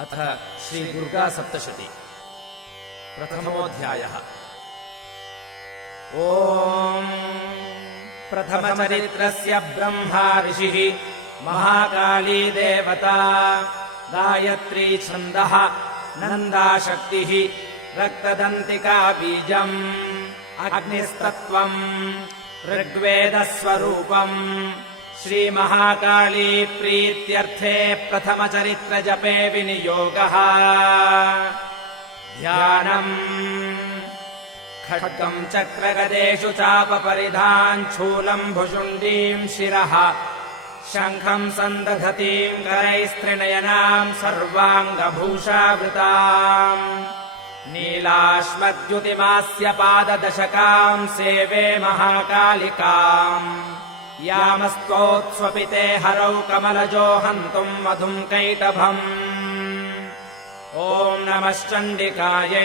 अथ श्रीदुर्गासप्तशती प्रथमोऽध्यायः। ॐ प्रथमचरित्रस्य ब्रह्मा ऋषिः, महाकाली देवता, गायत्री छन्दः, नन्दाशक्तिः, रक्तदन्तिका बीजम्, अग्निस्तत्त्वम्, ऋग्वेदस्वरूपम्। श्रीमहाकाली प्रीत्यर्थे प्रथमचरित्रजपे विनियोगः। ध्यानम्। खड्गम् चक्रगदेषु चापपरिधान् शूलम् भुशुण्डीम् शिरः, शङ्खम् सन्दधतीम् करैस्त्रिनयनाम् सर्वाङ्गभूषावृताम्, नीलाश्मद्युतिमास्य पाददशकाम् सेवे महाकालिकाम्। यामस्तोत्स्वपिते हरौ कमलजो हन्तुम् मधुम् कैटभम्। ॐ नमश्चण्डिकायै।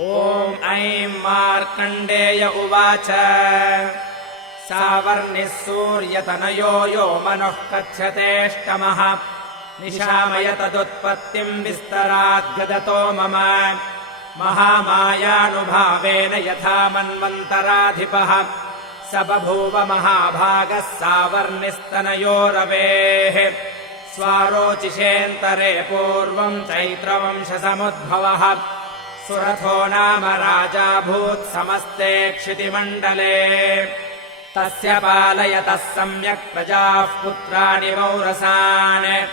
ॐ ऐं मार्कण्डेय उवाच। सावर्णिः सूर्यतनयो यो मनः कथ्यतेष्टमः, निशामय तदुत्पत्तिम् विस्तराद्गदतो मम। महामायानुभावेन यथा मन्वन्तराधिपः, स बभूव महाभागः सावर्णिस्तनयो रवेः। स्वारोचिषेऽन्तरे पूर्वम् चैत्रवंशसमुद्भवः, सुरथो नाम राजाभूत् समस्ते क्षितिमण्डले। तस्य पालयतः सम्यक् प्रजाः पुत्राणि वौरसान्,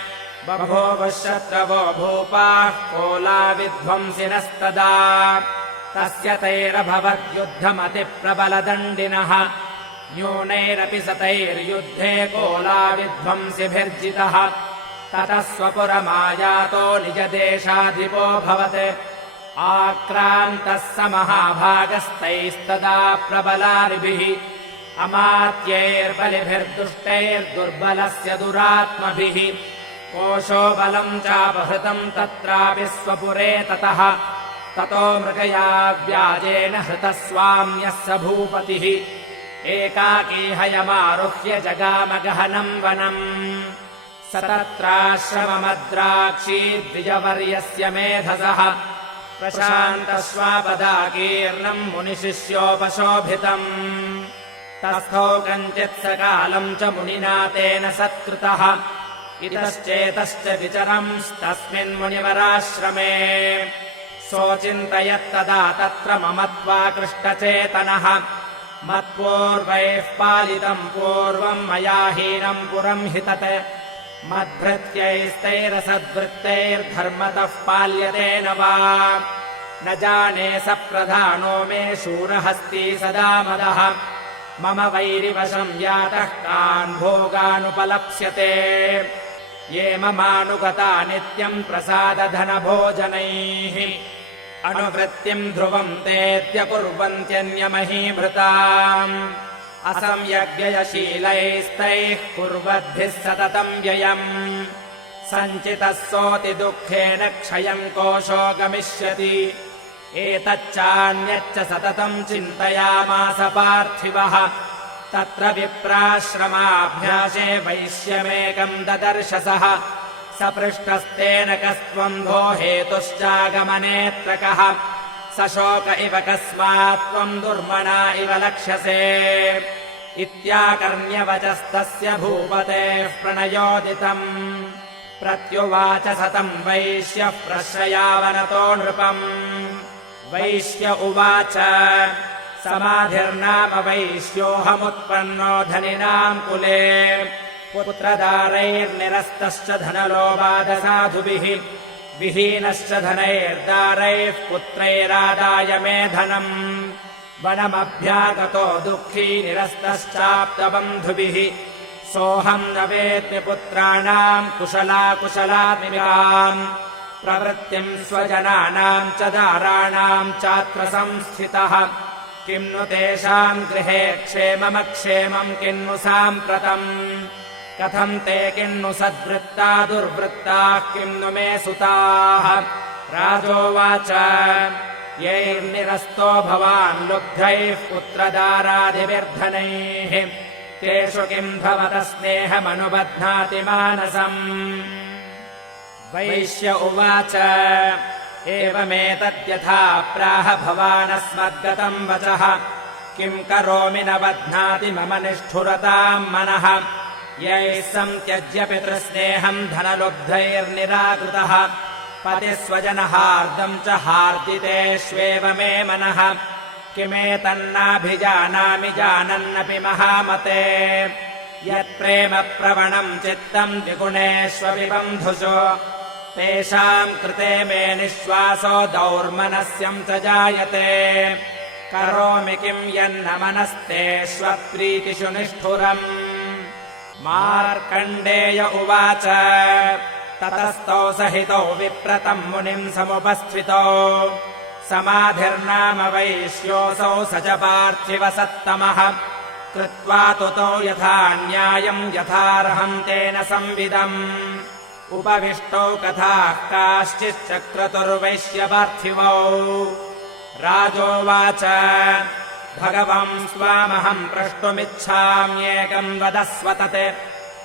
बभूवुः शत्रवो भूपाः कोलाविध्वंसिनस्तदा। तस्य तैरभवद्युद्धमतिप्रबलदण्डिनः, न्यूनैरपि सतैर्युद्धे कोलाविध्वंसिभिर्जितः। ततः स्वपुरमायातो निजदेशाधिपोऽभवत्, आक्रान्तः स महाभागस्तैस्तदा प्रबलानिभिः। अमात्यैर्बलिभिर्दुष्टैर्दुर्बलस्य दुरात्मभिः, कोशो बलम् चापहृतम् तत्रापि स्वपुरे ततः। ततो मृगया व्याजेन हृतः स्वाम्यः स भूपतिः, एकाकी हयमारुह्य जगामगहनम् वनम्। स तत्राश्रममद्राक्षी द्विजवर्यस्य मेधसः, प्रशान्तश्वापदाकीर्णम् मुनिशिष्योपशोभितम्। तस्थौ कञ्चित् सकालम् च मुनिना तेन सत्कृतः, इतश्चेतश्च विचरंस्तस्मिन्मुनिवराश्रमे। सोऽचिन्तयत्तदा तत्र ममत्वाकृष्टचेतनः, मत्पूर्वैः पालितम् पूर्वम् मया हीनम् पुरम् हि तत्। मद्भृत्यैस्तैरसद्वृत्तैर्धर्मतः पाल्यते न वा, न जाने स प्रधानो मे शूरहस्ती सदा मदः। मम वैरिवशम् यातः कान् भोगानुपलप्स्यते, ये ममानुगता नित्यम् प्रसादधनभोजनैः। अनुवृत्तिम् ध्रुवम् तेऽद्य कुर्वन्त्यन्यमहीभृताम्, असंयज्ञयशीलैस्तैः कुर्वद्भिः सततम् व्ययम्। सञ्चितः सोऽति दुःखेन क्षयम् कोशो गमिष्यति, एतच्चान्यच्च सततम् चिन्तयामास पार्थिवः। तत्र विप्राश्रमाभ्यासे वैश्यमेकम् ददर्शसः, स पृष्टस्तेन कस्त्वन्धो हेतुश्चागमनेऽत्र कः। स शोक इव कस्मात् त्वम् दुर्मना इव लक्ष्यसे, इत्याकर्ण्यवचस्तस्य भूपतेः प्रणयोदितम्। प्रत्युवाच सतम् वैश्यः प्रश्रयावनतो नृपम्। वैश्य उवाच। समाधिर्नाम वैश्योऽहमुत्पन्नो धनिनाम् कुले, पुत्रदारैर्निरस्तश्च धनलोभादसाधुभिः, विहीनश्च धनैर्दारैः पुत्रैरादाय मे धनम्। वनमभ्यागतो दुःखी निरस्तश्चाप्तबन्धुभिः, सोऽहम् न वेत्मि पुत्राणाम् कुशलाकुशलात्मिकाम्। प्रवृत्तिम् स्वजनानाम् च दाराणाम् चात्र संस्थितः, किम् नु तेषाम् गृहे क्षेममक्षेमम् किन्नु साम्प्रतम्। कथम् ते किन्नु सद्वृत्ता दुर्वृत्ताः किम् नु मे सुताः। राजोवाच। यैर्निरस्तो भवान् लुब्धैः पुत्रदारादिभिर्धनैः, तेषु किम् भवतः स्नेहमनुबध्नाति मानसम्। वैश्य उवाच एवमेतद्यथा प्राह भवानस्मद्गतम् वचः किम् करोमि न बध्नाति मम निष्ठुरताम् मनः यैः सन्त्यज्य पितृस्नेहम् धनलुब्धैर्निराकृतः पतिस्वजनहार्दम् च हार्दितेष्वेव मे मनः किमेतन्नाभिजानामि जानन्नपि महामते यत्प्रेम प्रवणम् चित्तम् द्विगुणेष्वपि बन्धुषु तेषाम् कृते मे निःश्वासो दौर्मनस्यम् च जायते करोमि किम् यन्न मनस्तेष्वप्रीतिषु निष्ठुरम् मार्कण्डेय उवाच ततस्तौ सहितौ विप्रतम् मुनिम् समुपस्थितौ समाधिर्नाम वैश्योऽसौ स च पार्थिवसत्तमः कृत्वा तुतौ यथा न्यायम् यथार्हम् तेन संविदम् उपविष्टौ कथाः काश्चिच्चक्रतुर्वैश्यपार्थिवौ राजोवाच भगवं स्वामहम् प्रष्टुमिच्छाम्येकम् वदस्व तत्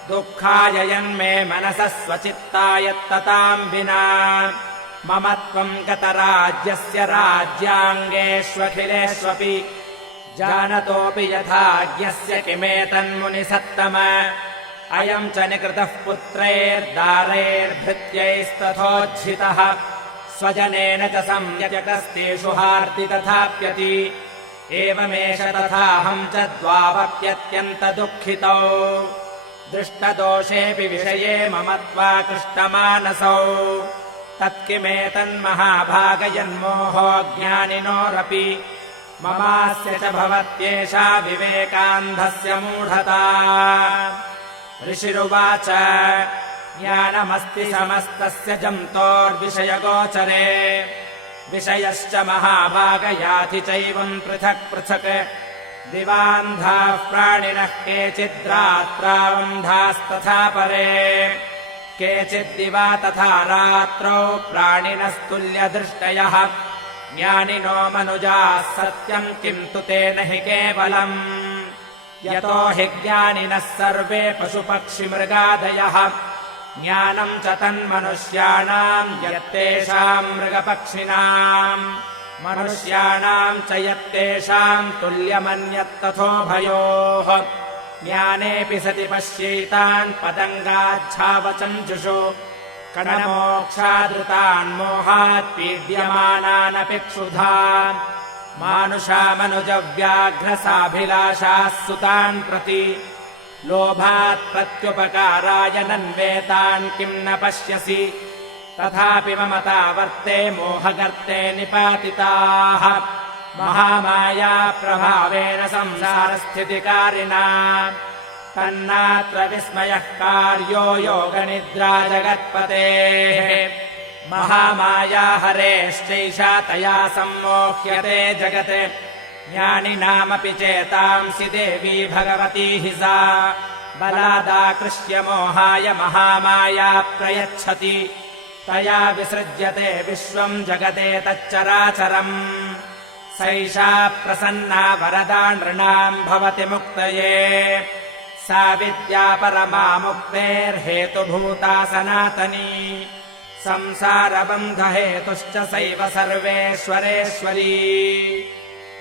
दुःखाय यन्मे मनसः स्वचित्तायत्तताम् विना मम त्वम् गतराज्यस्य राज्याङ्गेष्वखिलेष्वपि जानतोऽपि यथाज्ञस्य किमेतन्मुनिसत्तम अयम् च निकृतः पुत्रैर्दारैर्भृत्यैस्तथोज्झितः स्वजनेन च संयजकस्तेषु हार्दि तथाप्यति एवमेष तथाहम् च द्वावप्यत्यन्तदुःखितौ दृष्टदोषेऽपि विषये मम त्वाकृष्टमानसौ तत्किमेतन्महाभागयन्मोहो ज्ञानिनोरपि ममास्य च भवत्येषा विवेकान्धस्य मूढता ऋषिरुवाच ज्ञानमस्ति समस्तस्य जन्तोर्विषयगोचरे विषयश्च महाभागयाति चैवम् पृथक् पृथक् दिवान्धाः प्राणिनः केचिद्रात्रावन्धास्तथा परे केचिद्दिवा तथा रात्रौ प्राणिनस्तुल्यदृष्टयः ज्ञानिनो मनुजाः सत्यम् किन्तु तेन हि केवलम् यतो हि ज्ञानिनः सर्वे पशुपक्षिमृगादयः ज्ञानम् च तन्मनुष्याणाम् यत्तेषाम् मृगपक्षिणाम् मनुष्याणाम् च यत्तेषाम् तुल्यमन्यत्तथोभयोः ज्ञानेऽपि सति पश्यैतान् पतङ्गाच्छावचञ्जुषु कणमोक्षादृतान् मोहात् पीड्यमानानपि क्षुधान् मानुषामनुजव्याघ्रसाभिलाषाः सुतान् प्रति लोभात् प्रत्युपकाराय नन्वेतान् किम् न पश्यसि तथापि ममता वर्ते मोहगर्ते निपातिताः महामाया प्रभावेन संसारस्थितिकारिणा तन्नात्र विस्मयः कार्यो योगनिद्रा जगत्पतेः महामाया हरेश्चैषा तया सम्मोह्यते जगत् ज्ञानिनामपि चेतांसि देवी भगवती हि सा बलादाकृष्य मोहाय महामाया प्रयच्छति तया विसृज्यते विश्वम् जगते तच्चराचरम् सैषा प्रसन्ना वरदा नृणाम् भवति मुक्तये सा विद्या परमा मुक्तेर्हेतुभूता सनातनी संसारबन्धहेतुश्च सैव सर्वेश्वरेश्वरी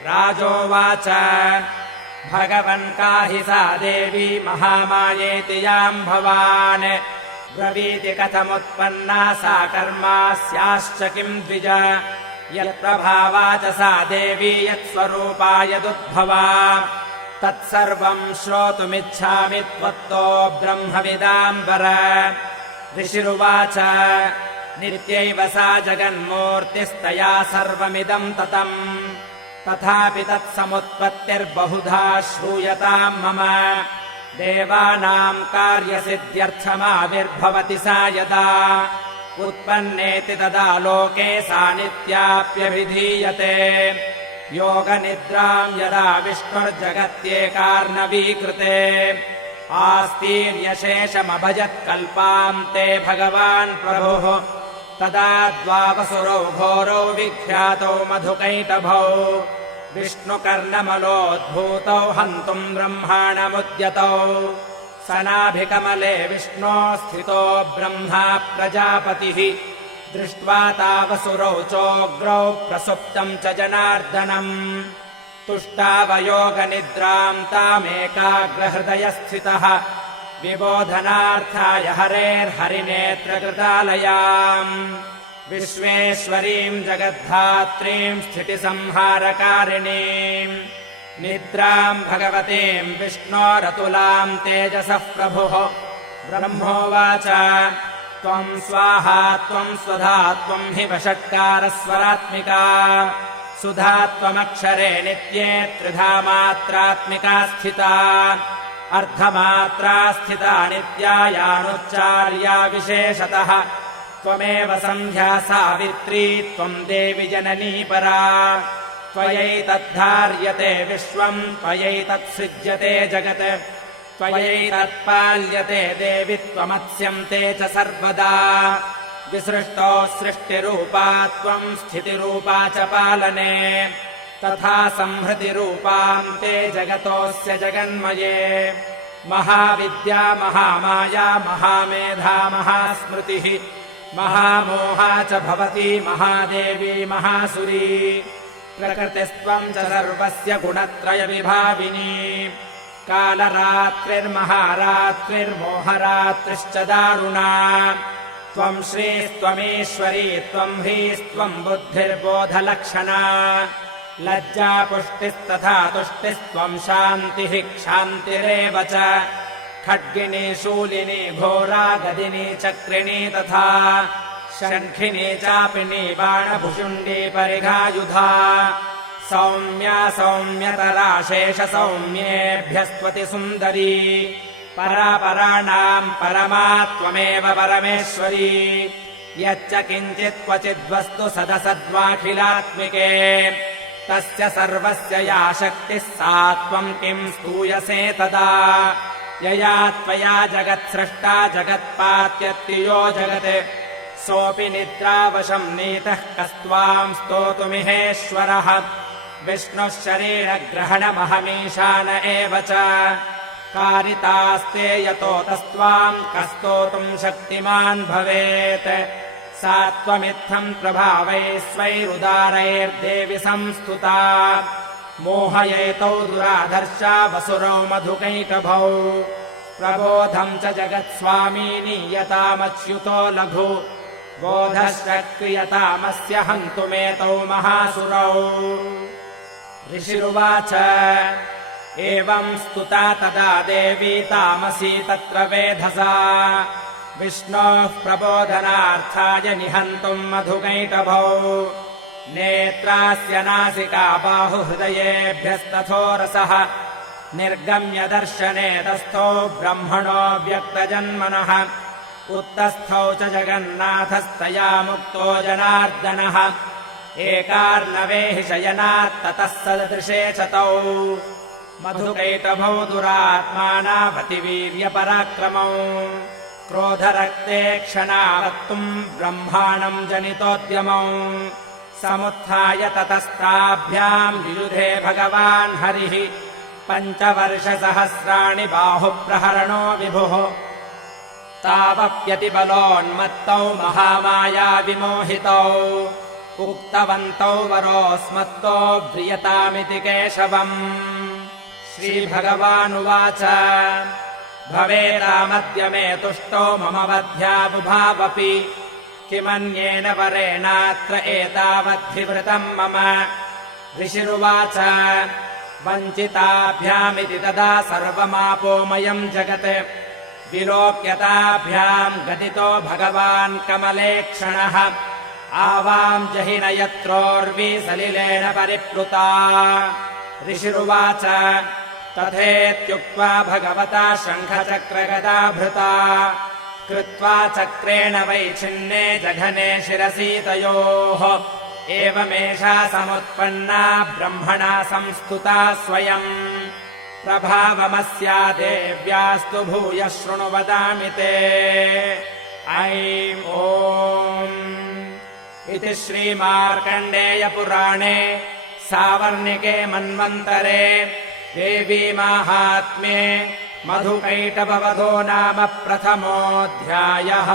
राजोवाच भगवन् का हि सा देवी महामायेति याम् भवान् ब्रवीति कथमुत्पन्ना सा कर्मास्याश्च किम् द्विज यत्प्रभावा च सा देवी यत्स्वरूपा यदुद्भवा तत्सर्वम् श्रोतुमिच्छामि त्वत्तो ब्रह्मविदाम्बर ऋषिरुवाच नित्यैव सा जगन्मूर्तिस्तया सर्वमिदम् ततम् तथापि तत्समुत्पत्तिर्बहुधा श्रूयताम् मम देवानाम् कार्यसिद्ध्यर्थमाविर्भवति सा यदा उत्पन्नेति तदा लोके सा नित्याप्यभिधीयते योगनिद्राम् यदा विष्णुर्जगत्येकार्णवीकृते आस्तीर्यशेषमभजत्कल्पाम् ते भगवान् प्रभुः तदा द्वावसुरौ घोरौ विख्यातौ मधुकैटभौ विष्णुकर्णमलोद्भूतौ हन्तुम् ब्रह्माणमुद्यतौ सनाभिकमले विष्णो स्थितो ब्रह्मा प्रजापतिः दृष्ट्वा तावसुरौ चोग्रौ प्रसुप्तम् च जनार्दनम् तुष्टावयोगनिद्राम् तामेकाग्रहृदयस्थितः विबोधनार्थाय हरेर्हरिनेत्रकृतालयाम् विश्वेश्वरीम् जगद्धात्रीम् स्थितिसंहारकारिणीम् निद्राम् भगवतीम् विष्णोरतुलाम् तेजसः प्रभुः ब्रह्मोवाच त्वम् स्वाहा त्वम् स्वधा त्वम् हि वषट्कारस्वरात्मिका सुधा त्वमक्षरे नित्ये त्रिधा मात्रात्मिका स्थिता अर्धमात्रा स्थिता नित्यायानुच्चार्या विशेषतः त्वमेव सन्ध्या सावित्री त्वम् देवि जननी परा त्वयैतद्धार्यते विश्वम् त्वयैतत्सृज्यते जगत् त्वयैतत्पाल्यते देवि त्वमत्स्यन्ते च सर्वदा विसृष्टो सृष्टिरूपा त्वम् स्थितिरूपा च पालने तथा संहृतिरूपाम् ते जगतोऽस्य जगन्मये महाविद्या महामाया महामेधा महास्मृतिः महामोहा च भवती महादेवी महासुरी प्रकृतिस्त्वम् च सर्वस्य गुणत्रयविभाविनी कालरात्रिर्महारात्रिर्मोहरात्रिश्च दारुणा त्वम् श्रीस्त्वमीश्वरी त्वम् ह्रीस्त्वम् बुद्धिर्बोधलक्षणा लज्जा पुष्टिस्तथा तुष्टिस्त्वम् शान्तिः क्षान्तिरेव च खड्गिनी शूलिनी घोरा गदिनी चक्रिणी तथा शङ्खिनी चापिनी बाणभुषुण्डी परिघायुधा सौम्या सौम्यतरा शेष सौम्येभ्यस्त्वति सुन्दरी परापराणाम् परमा त्वमेव परमेश्वरी यच्च किञ्चित् क्वचिद्वस्तु सदसद्वाखिलात्मिके तस्य सर्वस्य या शक्तिः सा त्वम् किम् स्तूयसे तदा यया त्वया जगत्सृष्टा जगत्पात्यत्तियो जगत् सोऽपि निद्रावशम् नीतः कस्त्वाम् स्तोतुमिहेश्वरः विष्णुः शरीरग्रहणमहमीशान एव च कारितास्ते यतो तस्त्वाम् कस्तोतुम् शक्तिमान् भवेत् सा त्वमित्थम् प्रभावैः स्वैरुदारैर्देवि संस्तुता मोहयेतौ दुराधर्षा वसुरौ मधुकैटभौ प्रबोधम् च जगत्स्वामी नीयतामच्युतो लघु बोधश्च क्रियतामस्य हन्तुमेतौ महासुरौ ऋषिरुवाच एवम् स्तुता तदा देवी तामसी तत्र वेधसा विष्णोः प्रबोधनार्थाय निहन्तुम् मधुकैटभौ नेत्रास्य नासिका बाहुहृदयेभ्यस्तथोरसः निर्गम्य दर्शने तस्थौ ब्रह्मणो व्यक्तजन्मनः उत्तस्थौ च जगन्नाथस्तया मुक्तो जनार्दनः एकार्णवे हि शयनात्ततः सदृशे च तौ मधुकैटभौ दुरात्मानावतिवीर्यपराक्रमौ क्रोधरक्ते क्षणावत्तुम् ब्रह्माणम् जनितोद्यमौ समुत्थाय ततस्ताभ्याम् युयुधे भगवान् हरिः पञ्चवर्षसहस्राणि बाहुप्रहरणो विभुः तावप्यतिबलोन्मत्तौ महामाया विमोहितौ उक्तवन्तौ वरोऽस्मत्तो व्रियतामिति केशवम् श्रीभगवानुवाच भवेदामद्य मे तुष्टो मम वध्याबुभावपि किमन्येन वरेणात्र एतावद्धिवृतम् मम ऋषिरुवाच वञ्चिताभ्यामिति तदा सर्वमापोमयम् जगत् विलोक्यताभ्याम् गदितो भगवान् कमलेक्षणः आवाम् जहि न यत्रोर्वी सलिलेन परिप्लुता ऋषिरुवाच तथेत्युक्त्वा भगवता शङ्खचक्रगदाभृता कृत्वा चक्रेण वैच्छिन्ने जघने शिरसि तयोः एवमेषा समुत्पन्ना ब्रह्मणा संस्तुता स्वयम् प्रभावमस्या देव्यास्तु भूयः शृणु वदामि ते ऐं ॐ इति श्रीमार्कण्डेयपुराणे सावर्णिके मन्वन्तरे देवी माहात्म्ये मधुकैटभवधो नाम प्रथमोऽध्यायः।